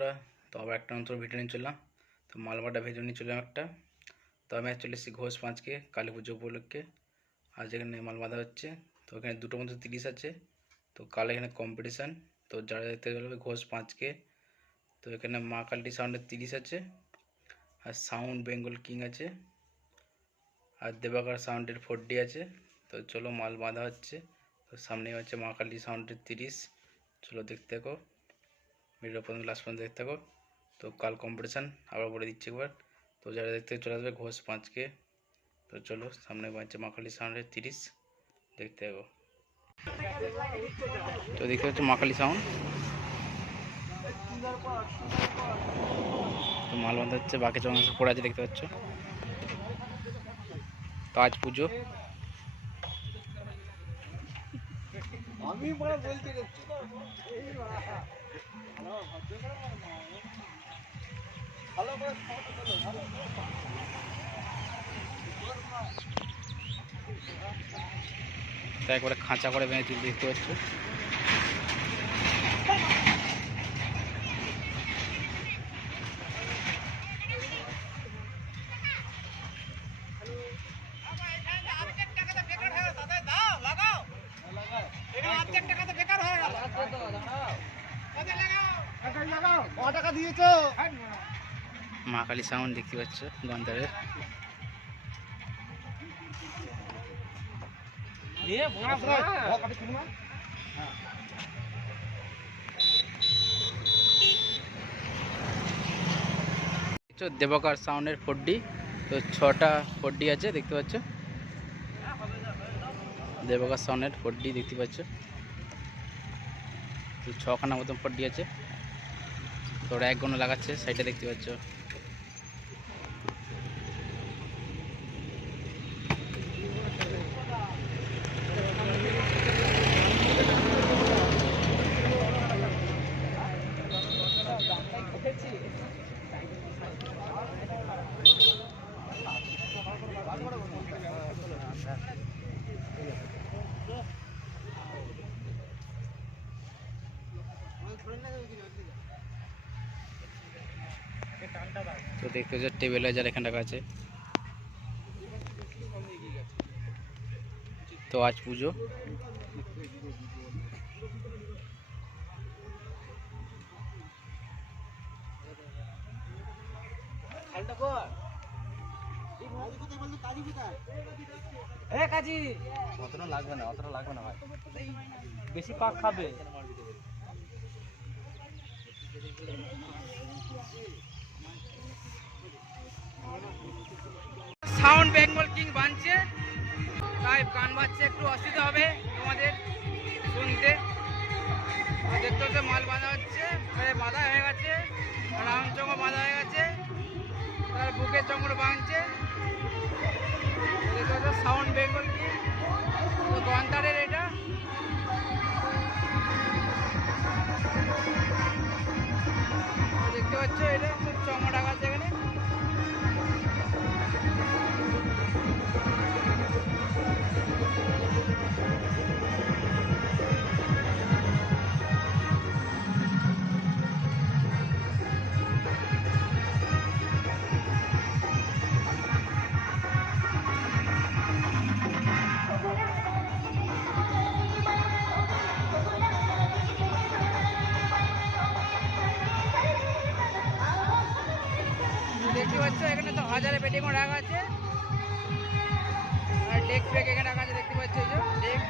বন্ধুরা তো আবার একটা নতুন ভিডিও নিয়ে চললাম। তো মালবাটা ভিডিও নিয়ে চললাম একটা। তো আমি চলে এসেছি ঘোষ পাঁচকে, কালী পুজো উপলক্ষে। আজ এখানে মাল বাঁধা হচ্ছে, তো এখানে দুটো মতো তিরিশ আছে। তো কাল এখানে কম্পিটিশান তো যারা দেখতে গেলে ঘোষ পাঁচকে, তো এখানে মা কালী সাউন্ডের তিরিশ আছে। আর সাউন্ড বেঙ্গল কিং আছে। আর দেবাকার সাউন্ডের ফোর আছে। তো চলো মাল বাঁধা হচ্ছে, তো সামনেই হচ্ছে মা কালী সাউন্ডের তিরিশ। চলো দেখতে থাকো। ভিডিও পর্যন্ত লাস্ট পর্যন্ত দেখতে থাকো। তো কাল কম্পিটিশান আবার বলে দিচ্ছি একবার। তো যারা দেখতে চলে আসবে ঘোষ পাঁচকে। তো চলো, সামনে বাঁচছে মাকালি সাউন্ডের তিরিশ। দেখতে থাকো। তো দেখতে হচ্ছে মাকালি সাউন্ড তো মাল বাঁধা হচ্ছে বাকি চঙ্গ পড়ে আছে, দেখতে পাচ্ছ। আজ পুজো। আমি বলতে গেছি। ভালো করে ভালো তো একবারে খাঁচা করে বেঁধে তুলতে দেখতে পাচ্ছ। মা কালী সাউন্ড দেখতে পাচ্ছ, গন্ধারের। দেবকার সাউন্ডের ফোরডি, তো ছটা ফোরডি আছে, দেখতে পাচ্ছ? দেবকার সাউন্ডের ফোরডি দেখতে পাচ্ছ। তো ছখানা মতন ফোরডি আছে। তো ওরা এক গণ লাগাচ্ছে সাইডে দেখতে পাচ্ছ। তো দেখতে পাচ্ছ টেবিল যার এখানে রাখা আছে। তো আজ পুজো। এ কাজী! অতটা লাগবে না অতটা লাগবে না ভাই। বেশি পাক খাবে। সাউন্ড বেঙ্গল কিং বানছে, তাই গান বাজছে, একটু অসুবিধা হবে তোমাদের শুনতে। দেখতে হচ্ছে মাল বাঁধা হচ্ছে বাঁধা হয়ে গেছে রাম চঙ্গ বাঁধা হয়ে গেছে, তার বুকের চঙ্গড় বাঁধছে দেখতে হচ্ছে সাউন্ড বেঙ্গল কিং গন্তারের এটা। দেখতে পাচ্ছ, এটা খুব পাচ্ছ? এখানে তো হাজারে পেটিং রাখা আছে। আর ডেক ফ্রেক এখানে রাখা আছে, দেখতে পাচ্ছ ডেক